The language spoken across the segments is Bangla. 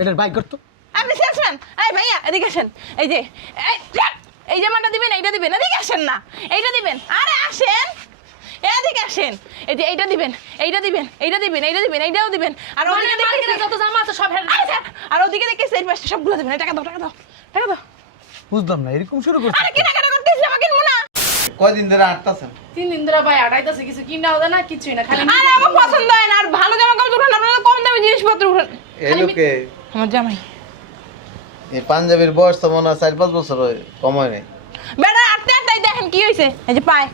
এটার বাইক করতো আপনি সেলসম্যান? এই ভাইয়া এদিকে আসেন। এই জামাটা দিবেন, এইটা দিবেন, এদিকে আসেন না। এইটা দিবেন, আরে আসেন, এদিকে আসেন। এই যে এইটা দিবেন, এইটা দিবেন, এইটা দিবেন, এইটা দিবেন, এইটাও দিবেন। আর ওদিকে দেখে যত জামা আছে সব আর ওদিকে দেখে সেই পাশে সবগুলো দিবেন। টাকা দাও, টাকা দাও, টাকা দাও। বুঝলাম না, এরকম শুরু করছে। আরে কেনাকাটা করতেছি, জামা কিনবো না। কয়দিন ধরে আটতাছেন? 3 দিন ধরে ভাই আড়াইতাছে, কিছু কিনাও দেয় না, কিছুই না, খালি আরে আমার পছন্দ হয় না। আর ভালো জামা কাপড় উঠান, আপনারা কম দামি জিনিসপত্র উঠান। এই লোকে আমার জামাই এই পাঞ্জাবির বয়স তো মনে হয় 4-5 বছর কম হয় নাই। বেড়া আটতে আটটাই দেখেন কি হয়েছে। এই যে পায়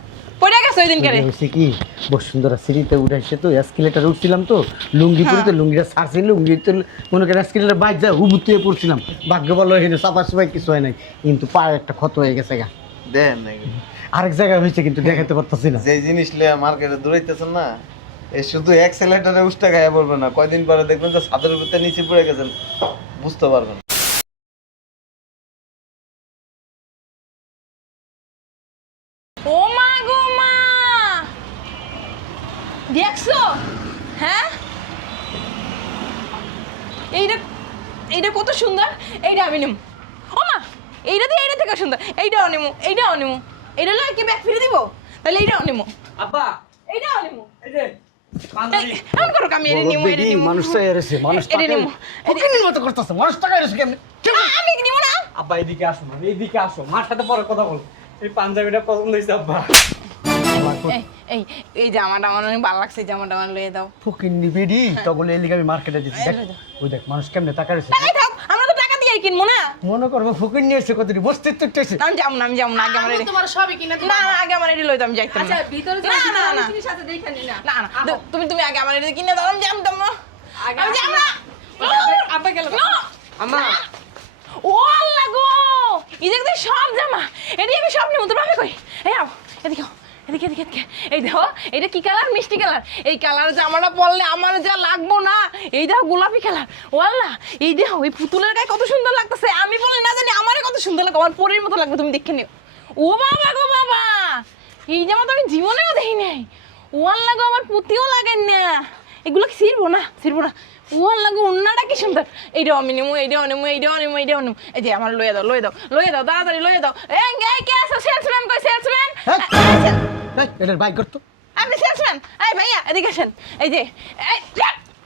পড়ে গেছে ওই দিন কেড়ে। হয়েছে কি, বসুন্ধরা সিঁড়িতে উঠাইছে তো, এসকেলেটার উঠছিলাম তো, লুঙ্গি পরিতে লুঙ্গিটা ছাড়ছিল, লুঙ্গি তো মনে করেন এসকেলেটার বাইক যায় হুবুতিয়ে পড়ছিলাম। ভাগ্য ভালো এখানে চাপা চাপাই কিছু হয় নাই, কিন্তু পায়ে একটা ক্ষত হয়ে গেছে গা। দেন নাকি আরেক জায়গায় হয়েছে কিন্তু দেখাতে পারতাছি না। যে জিনিস লিয়ে মার্কেটে দৌড়াইতেছেন না, এই শুধু অ্যাক্সেলেটারে উষ্টা গায়ে পড়বে না, কয়দিন পরে দেখবেন যে ছাদের উপর নিচে পড়ে গেছেন, বুঝতে পারবেন। ও মা গো মা, দেখছো? হ্যাঁ, এইটা এইটা কত সুন্দর। এইটা আমি নিমু। ও মা, এইটা দিয়ে এইটা থেকে সুন্দর। এইটাও নিমু, এইটাও নিমু। এইটা লাগে কি ব্যাগ ফিরে দিব? তাহলে এইটাও নিমু। আব্বা এইটাও নিমু। এই যে পাঞ্জাবি এমন করো আমি এটা নিমু, এটা নিমু। মানুষ চাই এসেছে, মানুষ এটা নিমু। ফকিরের মতো করতেছে, মানুষ টাকা এসেছে কেমনে? আমি নিমু না। আব্বা এদিকে আসো না, এইদিকে আসো, মার সাথে পরে কথা বল। এই পাঞ্জাবিটা পছন্দ হয়েছে আব্বা। এই এই এই জামাটা আমার অনেক ভালো লাগছে, জামাটা আমার লয়ে দাও। ফকির নিবিড়ি তখন এই লিগে আমি মার্কেটে দিচ্ছি। দেখ ওই দেখ মানুষ কেমনে টাকা এসেছে। এই থাক, আমরা তো টাকা দিয়ে কিনবো না। মনে করবো ফকির নিয়ে এসে কতটি বস্তির তো এসে। আমি যাবো না, আমি যাবো না। আগে আমার আমি তোমার সবই কিনা দিই। না না, আগে আমার এটি লইতাম, যাইতাম আচ্ছা না। ভিতরে না, না, না। জিনিস আছে দেখে নি না। না না, তুমি আগে আমার এটা কিনে দাও, আমি যাবো না। আগে আমি যাবো না। আব্বা গেল না। আম্মা ও আল্লাহ গো, এই দেখতে সব জামা, এটি আমি সব নেবো। তোর ভাবে কই? এই আও, এদিকে আও, এদিকে এদিকে এদিকে। এই দেখো, এটা কি কালার? মিষ্টি কালার। এই কালার জামাটা পরলে আমার যা লাগবো না। এই দেখো গোলাপি কালার। ও আল্লাহ, এই দেখো এই পুতুলের গায়ে কত সুন্দর লাগতেছে। আমি বলি না জানি আমারে কত সুন্দর লাগবে, আমার পরীর মতো লাগবে, তুমি দেখে নিও। ও বাবা গো বাবা, এই জামা তো আমি জীবনেও দেখি নাই। ও আল্লাহ গো, আমার পুতিও লাগেন না। এগুলো কি ছিড়বো না, ছিড়বো না। ও আল্লাহ গো, অন্যটা কি সুন্দর। এইটাও আমি নেবো, এইটাও নেবো, এইটাও নেবো, এইটাও নেবো। এই যে আমার লয়ে দাও, লয়ে দাও, লয়ে দাও, তাড়াতাড়ি লয়ে দাও। এই কে আছে? সেলসম্যান কই? সেলসম্যান? এটার বাইক করতো আপনি সেলসম্যান? এই ভাইয়া এদিকে আসেন। এই যে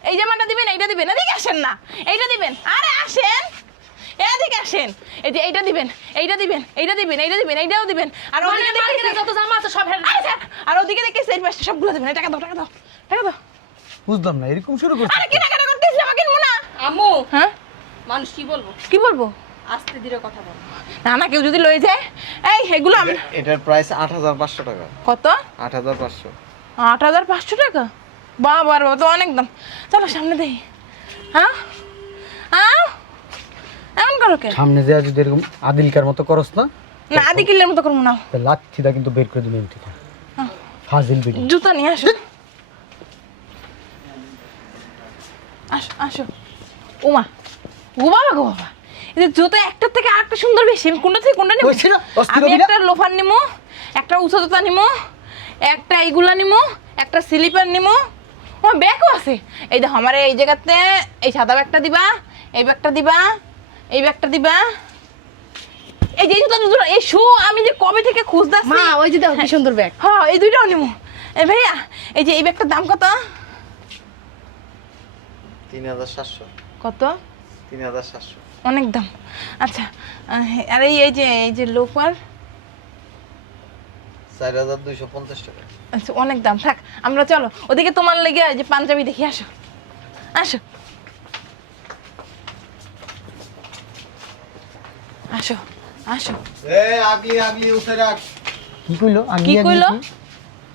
এই জামাটা দিবেন, এইটা দিবেন, এদিকে আসেন না। এইটা দিবেন, আরে আসেন, এদিকে আসেন। এই যে এইটা দিবেন, এইটা দিবেন, এইটা দিবেন, এইটা দিবেন, এইটাও দিবেন। আর ওদিকে দেখে যত জামা আছে সব আর ওদিকে দেখে সেই পাশে সবগুলো দিবেন। টাকা দাও, টাকা দাও, টাকা দাও। বুঝলাম না, এরকম শুরু করছে। আরে কেনাকাটা করতেছি, জামা কিনবো না। আম্মু হ্যাঁ, মানুষ কি বলবো? কি বলবো? আস্তে ধীরে কথা বল। না না, কেউ যদি লয়ে যায়। এই এগুলো আমি এটার প্রাইস 8,500 টাকা। কত? 8,500। 8,500 টাকা? বাবা রে, তো অনেক দাম। চলো সামনে দেখি। হ্যাঁ হ্যাঁ, এমন করো কে? সামনে যে যদি এরকম আদিলকার মতো করস না, না আদি কিলের মতো করবো না। লাচ্ছিটা কিন্তু বের করে দিবেন। ঠিক আছে, ফাজিল বিড়ি। জুতা নিয়ে আসো, আসো আসো। ওমা, ও বাবা গো বাবা, এই যে জুতা একটার থেকে আরেকটা সুন্দর বেশি। আমি কোনটা থেকে কোনটা নিবো? কইছি না, অস্থির আমি হবি না। একটা লোফার নিমো, একটা উঁচা জুতা নিমো, একটা এইগুলা নিমো, একটা স্লিপার নিমো। ও ব্যাগও আছে। এই দেখো আমার এই জায়গাতে এই সাদা ব্যাগটা দিবা, এই ব্যাগটা দিবা, এই ব্যাগটা দিবা। এই যে জুতা জুতা, এই শু আমি যে কবে থেকে খুঁজতেছি। মা ওই যে দেখো কি সুন্দর ব্যাগ। হ্যাঁ, এই দুইটাও নিমো। এই ভাইয়া, এই যে এই ব্যাগটার দাম কত? 3,700। কত? 3,700। অনেক দাম। আচ্ছা, আর এই যে লোফার? 4,250 টাকা। আচ্ছা, অনেক দাম। থাক, আমরা চলো ওদিকে তোমার লেগে এই যে পাঞ্জাবি দেখি। আসো আসো আসো আসো। আগলি আগলি উঠে রাখ। কি কইলো? কি কইলো?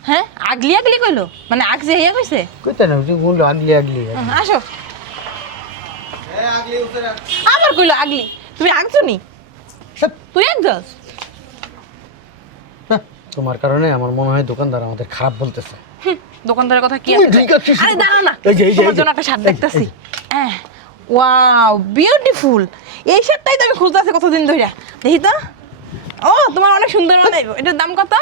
হ্যাঁ, আগলি আগলি কইলো? মানে আগ যে ইয়া কইছে? কইতে না, যে বললো আগলি আগলি। আসো। আগলি উঠে রাখ। আবার কইলো আগলি? তুমি আগছো নি? তুই একজস? তোমার কারণে আমার মনে হয় দোকানদার আমাদের খারাপ বলতেছে। দোকানদারের কথা কি তুমি আছে? ঠিক আছিস? আরে দাঁড়াও না, এই যে, এই যে, তোমার এই যে। জন্য একটা শার্ট দেখতেছি। হ্যাঁ, ওয়াও বিউটিফুল। এই শার্টটাই তো আমি খুঁজতেছি কতদিন ধরে। দেখি তো। ও, তোমার অনেক সুন্দর মানাইবো। এটার দাম কত?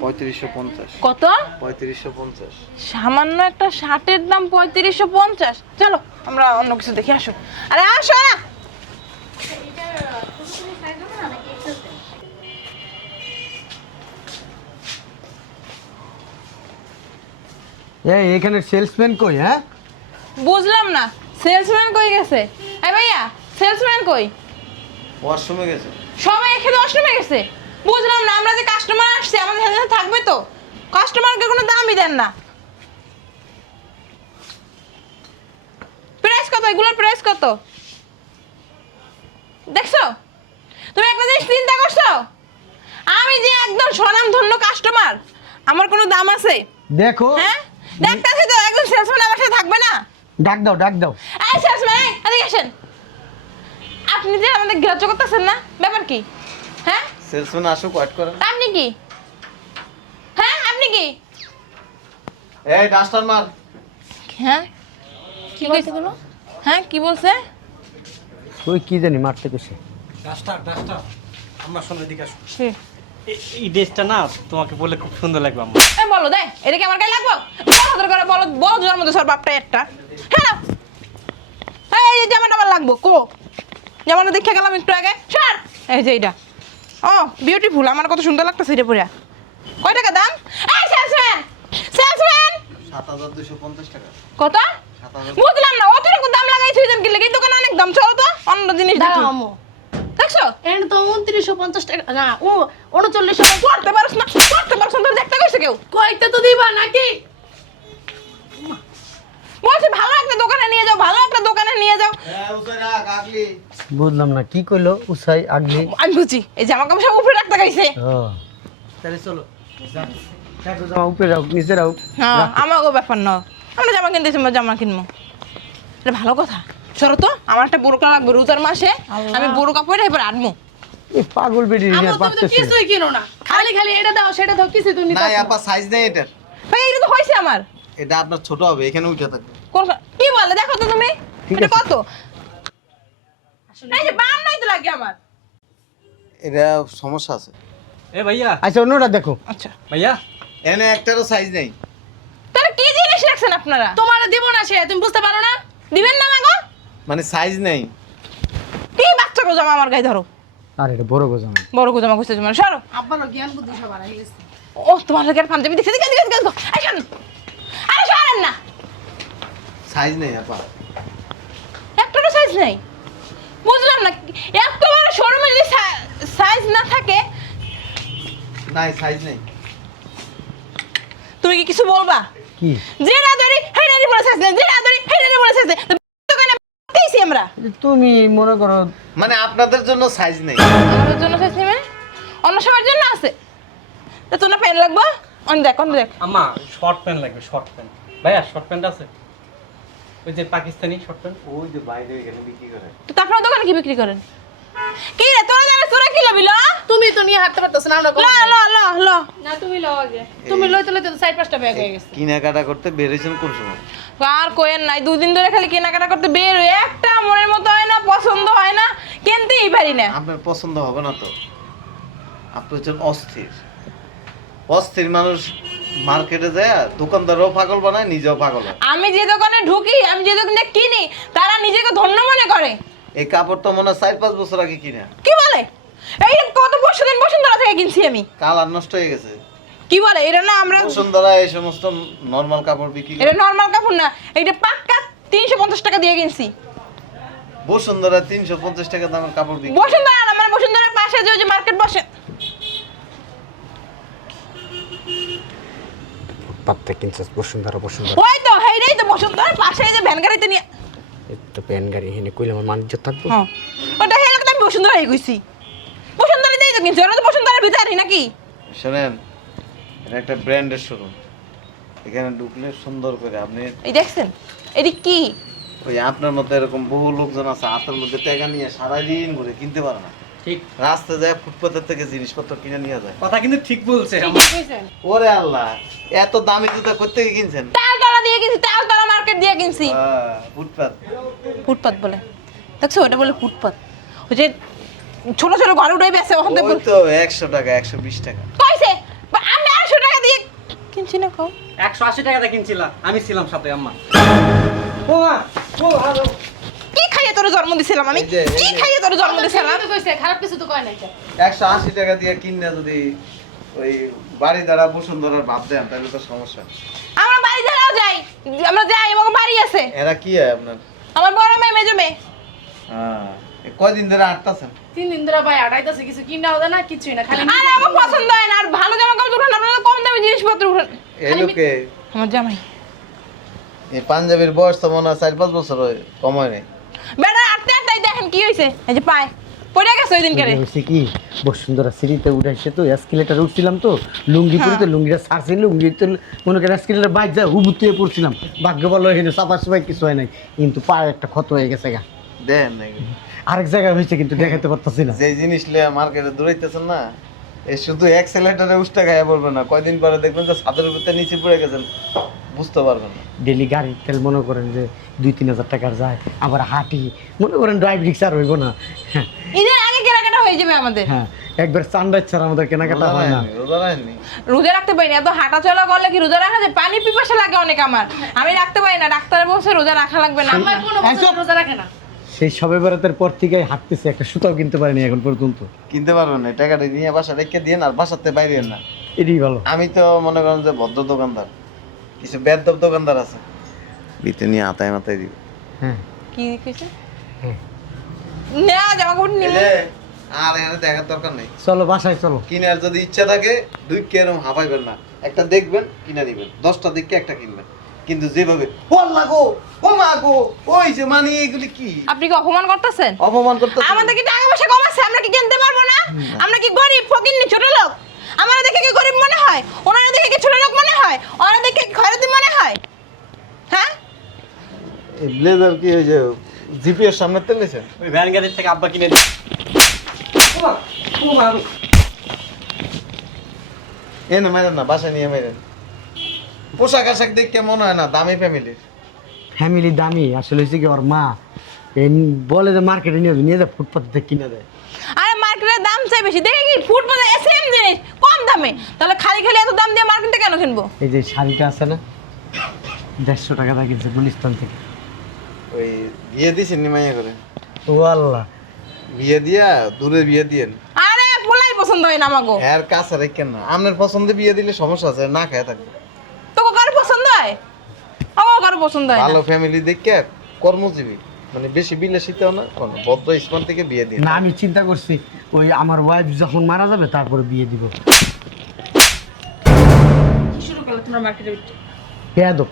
3550 কত? 3550। সামান্য একটা শার্টের দাম 3550। চলো আমরা অন্য কিছু দেখে আসো। আরে আসো না। এই এখানে সেলসম্যান কই? হ্যাঁ, বুঝলাম না, সেলসম্যান কই গেছে? এই ভাইয়া, সেলসম্যান কই? ওয়াশরুমে গেছে। সবাই এখানে ওয়াশরুমে গেছে। বুঝলাম না, আমরা যে কাস্টমার আসছে আমাদের সাথে থাকবে তো, কাস্টমারকে কোনো দামই দেন না। প্রাইস কত এগুলোর? প্রাইস কত দেখছো? তুমি একটা জিনিস চিন্তা করছো, আমি যে একদম স্বনামধন্য কাস্টমার, আমার কোনো দাম আছে? দেখো। হ্যাঁ দেখতেছি তো, একদম সেলসম্যান আমার সাথে থাকবে না। ডাক দাও, ডাক দাও। এই সেলসম্যান, এদিকে আসেন। আপনি যে আমাদের গ্রাহ্য করতেছেন না, ব্যাপার কি? হ্যাঁ সেলসম্যান আসুক, ওয়েট করেন। আপনি কি? হ্যাঁ আপনি কি? এই ডাস্টার মার। হ্যাঁ কি বলছে গুলো? হ্যাঁ কি বলছে? ওই কি জানি মারতে কইছে। ডাস্টার আমরা শোনো এদিকে আসো। কি? এই ড্রেসটা না তোমাকে বলে খুব সুন্দর লাগবে আম্মা। এ বলো দে, এটা কি আমার গায়ে লাগবো? বলো করে বলো, বলো জোর মধ্যে সর বাপটা একটা। হ্যাঁ এই জামাটা আমার লাগবো কো? জামাটা দেখে গেলাম একটু আগে, সর। এই যে এইটা, ও বিউটিফুল, আমার কত সুন্দর লাগতেছে এটা পরে। কয় টাকা দাম? এই সেলসম্যান, সেলসম্যান 7250 টাকা। কত? 7000। বুঝলাম না, অতটুকু দাম লাগাইছি ওই কি লাগে? এই দোকানে অনেক দাম, চলো তো অন্য জিনিস দেখো। দাঁড়াও আম্মু, দেখছো? এখানে তো 2950 টাকা না, ও 3900 করতে পারছ না, করতে পারছ না, দেখতে কইছে কেউ? কয়টা তো দিবা নাকি? বলছি ভালো একটা দোকানে নিয়ে যাও, ভালো একটা দোকানে নিয়ে যাও। হ্যাঁ উসাইরা কাকলি। বুঝলাম না কি কইলো উসাই আগলি। আমি বুঝি এই জামা কাপড় সব উপরে রাখতে গাইছে। ও তাহলে চলো, জামা উপরে রাখ, নিচে রাখ। হ্যাঁ আমারও ব্যাপার না, আমরা জামা কিনতেছি, আমরা জামা কিনবো, এটা ভালো কথা। সরো তো, আমার একটা বোরকা লাগবে রোজার মাসে, আমি বোরকা পরে এবার আনবো। এই পাগল বেডি আম্মু নিয়ে তুমি তো পারতেছে। কিছুই কিনো না, খালি খালি এটা দাও সেটা দাও, কিছু তুমি নাই আপা, সাইজ নেই এটার। ভাই এটা তো হয়েছে আমার। এটা আপনার ছোট হবে, এখানে উঠে থাকবে। কোন কি বলে দেখো তো তুমি, ঠিক এটা আছে। কত? এই যে 52 তো লাগে আমার। এটা সমস্যা আছে। এ ভাইয়া, আচ্ছা অন্যটা দেখো। আচ্ছা ভাইয়া এনে একটারও সাইজ নেই। তাহলে কি জিনিস রাখছেন আপনারা? তোমার দিব না সে, তুমি বুঝতে পারো না? দিবেন না মাগো? মানে সাইজ নেই। কি বাচ্চা গো জামা আমার গায়ে ধরো? আর এটা বড় গো জামা। বড় গো জামা কইছে তোমার, সরো। আব্বারও জ্ঞান বুদ্ধি সব হারাই গেছে। ও তোমার লাগে পাঞ্জাবি দেখছি, দেখে দেখে দেখে এই শোন, আরে সরেন না, সাইজ নেই আপা। একটারও সাইজ নেই। বুঝলাম না, এত বড় শোরুমে যদি সাইজ না থাকে, নাই সাইজ নেই। তুমি কি কিছু বলবা? কি যে না ধরি হেডারি বলে সাইজ নেই, যে না ধরি হেডারি বলে সাইজ নেই, দোকানে তেইছি আমরা। তুমি মনে করো মানে আপনাদের জন্য সাইজ নেই। আমার জন্য সাইজ নেই মানে অন্য সবার জন্য আছে। তো তোমার প্যান্ট লাগবে, অন দেখ, অন দেখ। আম্মা শর্ট প্যান্ট লাগবে, শর্ট প্যান্ট। ভাইয়া শর্ট প্যান্ট আছে? ওই যে পাকিস্তানি শর্ট প্যান্ট। ওই যে বাইরে এখানে বিক্রি করে। তো আপনার দোকানে কি বিক্রি করেন? কি রে তোরা জানিস, তোরা কি লবি ল? তুমি তো নিয়ে হাঁটতে পারতেছ না, আমরা ল ল ল ল। না তুমি লও আগে, তুমি লইতে লইতে তো 4-5টা ব্যাগ হয়ে গেছে। কেনাকাটা করতে বেরিয়েছেন কোন সময়? আর কোয়েন নাই, দুদিন ধরে খালি কেনাকাটা করতে বের হই, একটা মনের মতো হয় না, পছন্দ হয় না, কিনতেই পারি না। আপনার পছন্দ হবে না তো। আপনি হচ্ছেন অস্থির অস্থির মানুষ। মার্কেটে যায় দোকানদারও পাগল বানায়, নিজেও পাগল হয়। আমি যে দোকানে ঢুকি, আমি যে দোকানে কিনি, তারা নিজেকে ধন্য মনে করে। এই কাপড় তো মনে হয় 4-5 বছর আগে কিনা। কি বলে? এই কত বছর বসুন্ধরা থেকে কিনছি আমি। কালার নষ্ট হয়ে গেছে। কি বলে এটা? না আমরা বসুন্ধরা এই সমস্ত নরমাল কাপড় বিক্রি করে। এটা নরমাল কাপড় না, এটা পাক্কা 350 টাকা দিয়ে কিনছি। বসুন্ধরা 350 টাকা দামের কাপড় বিক্রি করে। বসুন্ধরা না, আমার বসুন্ধরার পাশে যে ওই যে মার্কেট বসে, পাত্তে কিনছিস বসুন্ধরা, বসুন্ধরা ওই তো হেইটাই তো বসুন্ধরার পাশে এই যে ভ্যান গাড়িতে নিয়ে। এই তো প্যান গাড়ি হেনে কইলে আমার মানিজ্য থাকবো। হ্যাঁ ওটা হেলে তো আমি বসুন্ধরাই কইছি, বসুন্ধরা দিয়ে তো কিনছি, ওরা তো বসুন্ধরার ভিতরে নাকি? শোনেন, এটা একটা ব্র্যান্ডের শোরুম। এখানে ঢুকলে সুন্দর করে আপনি এই দেখছেন এটি কি? ওই আপনার মতো এরকম বহু লোকজন আছে হাতের মধ্যে টাকা নিয়ে সারাদিন ঘুরে কিনতে পারে না। ঠিক রাস্তা যায় ফুটপাতের থেকে জিনিসপত্র কিনে নিয়ে যায়। কথা কিন্তু ঠিক বলছে ঠিক আম্মা। কইছেন। ওরে আল্লাহ, এত দামি জুতা কোত্থেকে কিনছেন? তালতলা দিয়ে কিনছি, তালতলা মার্কেট দিয়ে কিনছি। ফুটপাত। ফুটপাত বলে দেখছো, ওটা বলে ফুটপাত। ওই যে ছোট ছোট ঘর উঠে বেছে ওখান থেকে ওই তো 100 টাকা 120 টাকা। কইছে আমি 100 কিনছি না কও 180 টাকা দিয়ে কিনছিলাম, আমি ছিলাম সাথে আম্মা। ও মা, ও হ্যালো। কি খাইয়ে তোর জন্ম দিছিলাম আমি? এই যে, কি খাইয়ে তোর জন্ম দিছিলাম? তো কইছে খারাপ কিছু তো কয় নাই। 180 টাকা দিয়ে কিনে যদি ওই বাড়ি দ্বারা বসুন্ধরার ভাব দেন তাহলে তো সমস্যা। আমরা বাড়ি যাও যাই, আমরা যাই, আমার বাড়ি আছে। এরা কি হয় আপনার? আমার বড় মেয়ে মেজো মেয়ে। হ্যাঁ, কয়দিন ধরে আটতাছেন? 3 দিন ধরে ভাই আড়াইতাছে, কিছু কিনাও দেয় না, কিছুই না, খালি আরে আমার পছন্দ হয় না, আর ভালো জামা কাপড় উঠান, আপনারা কম দামি জিনিসপত্র উঠান। এই লোকে আমার জামাই এই পাঞ্জাবির বয়স তো মনে হয় 4-5 বছর কম হয় নাই। বেটা আটতে আটতে দেখেন কি হইছে, এই যে পায় পড়ে গেছে ওই দিন করে। হয়েছে কি বসুন্ধরা সিঁড়িতে উঠাইছে তো এসকেলেটার উঠছিলাম তো লুঙ্গি পরিতে লুঙ্গিটা ছাড়ছি লুঙ্গি তো মনে করেন এসকেলেটার বাইক যায় হুবুতে পড়ছিলাম ভাগ্য ভালো এখানে চাপা চাপাই কিছু হয় নাই কিন্তু পায়ে একটা ক্ষত হয়ে গেছে গা। দেন নাকি আরেক জায়গায় হয়েছে কিন্তু দেখাতে পারতাছি না। যে জিনিস লিয়ে মার্কেটে দৌড়াইতেছেন না, এই শুধু এক্সেলেটারে উষ্টা গায়ে পড়বে না, কয়দিন পরে দেখবেন যে ছাদের উপরে নিচে পড়ে গেছেন, বুঝতে পারবেন না। ডেলি গাড়ির তেল মনে করেন যে 2-3 হাজার টাকার যায়, আবার হাঁটি মনে করেন ড্রাইভ রিক্সা আর হইব না। হ্যাঁ ঈদের আগে কেনাকাটা হয়ে যাবে আমাদের। হ্যাঁ একবার চান্দাই ছাড়া আমাদের কেনাকাটা হয় না। রোজা রাখেননি? রোজা রাখতে পারি না, এত হাঁটা চলা করলে কি রোজা রাখা যায়? পানি পিপাসা লাগে অনেক আমার, আমি রাখতে পারি না। ডাক্তার বলছে রোজা রাখা লাগবে না। আমার কোনো বছর রোজা রাখে না। সেই সবে বেড়াতের পর থেকে হাঁটতেছে, একটা সুতাও কিনতে পারিনি এখন পর্যন্ত। কিনতে পারবেন না, টাকাটা নিয়ে বাসা রেখে দিয়ে আর বাসাতে বাইরে না। এটাই ভালো। আমি তো মনে করেন যে ভদ্র দোকানদার, কিছু বেদব দোকানদার আছে বিতে নিয়ে আতায় মাথায় দিব। হ্যাঁ কি কইছে? না জামা কাপড় এই নিয়ে যে, আর এখানে দেখার দরকার নেই। চলো বাসায় চলো। কিনার যদি ইচ্ছা থাকে 2 কেরম হাঁপাইবেন না, একটা দেখবেন কিনে নিবেন, 10টা দেখে একটা কিনবেন। কিন্তু যেভাবে ও লাগো ও মাগো ওই যে মানে এগুলি কি আপনি কি অপমান করতেছেন? অপমান করতে আমাদের কি টাকা পয়সা কম আছে? আমরা কি কিনতে পারবো না? আমরা কি গরিব ফকিন্নি ছোট লোক? আমাদের দেখে কি গরিব মনে হয়? ওনারা দেখে কি ছোট লোক মনে হয়? ওনারা দেখে কি খয়রাতি মনে হয়? হ্যাঁ এই ব্লেজার কি ওই যে জিপিএর সামনে তেলেছেন? ওই ভ্যান গাড়ির থেকে আব্বা কিনে দিই। ও মা, ও মা। এ না মেরেন না, বাসায় নিয়ে মেরেন। পোশাক আশাক দেখে মনে হয় না দামি ফ্যামিলির। ফ্যামিলি দামি আসলে হচ্ছে কি ওর মা এই বলে যে মার্কেটে নিয়ে যায় ফুটপাথে কিনে দেয়। আরে মার্কেটের দাম চাই বেশি, দেখে কি ফুটপাতে সেম জিনিস কম দামে, তাহলে খালি খালি এত দাম দিয়ে মার্কেটে কেন কিনবো? এই যে শাড়িটা আছে না 150 টাকা দিয়ে কিনছে গুলিস্তান থেকে। ওই বিয়ে দিছেন নিমাইয়া করে? ও আল্লাহ, বিয়ে দিয়া দূরে বিয়ে দিয়েন। আরে পোলাই পছন্দ হয় না আমাগো। এর কাছে রেখেন না, আপনার পছন্দে বিয়ে দিলে সমস্যা আছে, না খেয়ে থাকবে। তোকে কারো পছন্দ হয়? আমার কারো পছন্দ হয় না। ভালো ফ্যামিলি দেখে কর্মজীবী, মানে বেশি বিলাসিতাও না, কোনো ভদ্র স্থান থেকে বিয়ে দিন। না আমি চিন্তা করছি ওই আমার ওয়াইফ যখন মারা যাবে তারপরে বিয়ে দিব। কি শুরু করলে তোমরা মার্কেটে? বেয়াদব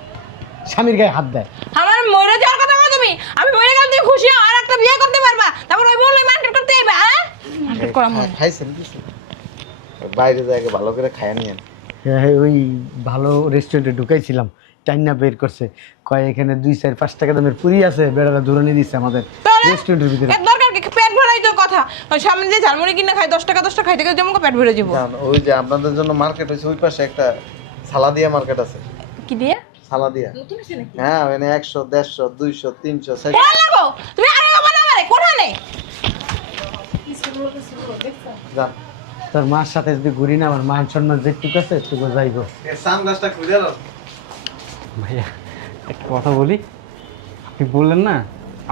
স্বামীর গায়ে হাত দেয়। আমার মরে যাওয়ার কথা বলো তুমি? আমি মরে গেলে তুমি খুশি হও আর একটা বিয়ে করতে পারবা, তারপর ওই বললে মার্কেট করতে যাবে। হ্যাঁ মার্কেট করা মনে খাইছেন কিছু? বাইরে জায়গায় ভালো করে খায় নিয়েন। হ্যাঁ ওই ভালো রেস্টুরেন্টে ঢুকাইছিলাম, টাইনা বের করছে কয় এখানে 2-4-5 টাকা দামের পুরি আছে, বেড়াটা দূরে নিয়ে দিচ্ছে আমাদের রেস্টুরেন্টের ভিতরে। এর দরকার কি? পেট ভরাই তো কথা। ওই সামনে যে ঝালমুড়ি কিনে খাই 10 টাকা খাইতে গেলে যেমন পেট ভরে যাবো। জান, ওই যে আপনাদের জন্য মার্কেট হয়েছে ওই পাশে একটা সালাদিয়া মার্কেট আছে। কি দিয়ে? সালাদিয়া? নতুন আছে নাকি? হ্যাঁ, ওখানে 100, 150, 200, 300 ভালো লাগো তুমি আরে বাবা না মারে কোঠা নেই। যান। তোর মার সাথে যদি ঘুরি না আমার মান সম্মান যেটুকু আছে একটুকু যাইবো। এই সানগ্লাসটা খুলে দাও। ভাইয়া একটা কথা বলি, আপনি বললেন না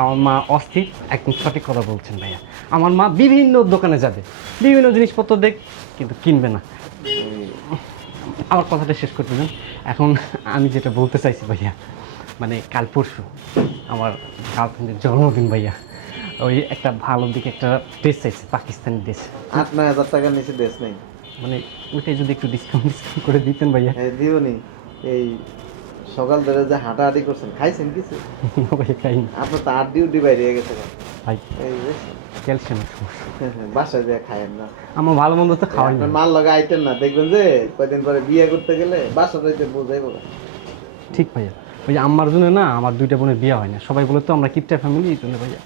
আমার মা অস্থির, একদম সঠিক কথা বলছেন ভাইয়া। আমার মা বিভিন্ন দোকানে যাবে, বিভিন্ন জিনিসপত্র দেখ, কিন্তু কিনবে না। আমার কথাটা শেষ করতে দেন। এখন আমি যেটা বলতে চাইছি ভাইয়া, মানে কাল পরশু আমার গার্লফ্রেন্ডের জন্মদিন ভাইয়া। ওই একটা ভালো দিকে একটা ড্রেস চাইছে, পাকিস্তানি ড্রেস। 8-9 হাজার টাকার নিচে ড্রেস নেই। মানে ওইটাই যদি একটু ডিসকাউন্ট করে দিতেন ভাইয়া। হ্যাঁ দিবনি। এই সকাল ধরে যে হাঁটাহাঁটি করছেন, খাইছেন কিছু? ভাইয়া খাই না আপনার তো 8 ডিউটি বাইরে গেছে। ভাই, এই যে ক্যালসিয়ামের সমস্যা। বাসায় দিয়ে খায়েন না। আমার ভালো মন্দ তো খাওয়াই না। আপনার মাল লগা আইটেন না, দেখবেন যে কয়দিন পরে বিয়ে করতে গেলে বাসা যাইতে বুঝাইব। ঠিক ভাইয়া, ওই যে আমার জন্য না আমার 2টা বোনের বিয়ে হয় না, সবাই বলে তো আমরা কিপটা ফ্যামিলি, এই জন্য ভাইয়া।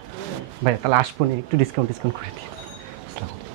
ভাইয়া তাহলে আসবো নি, একটু ডিসকাউন্ট করে দিন। আসসালামু আলাইকুম।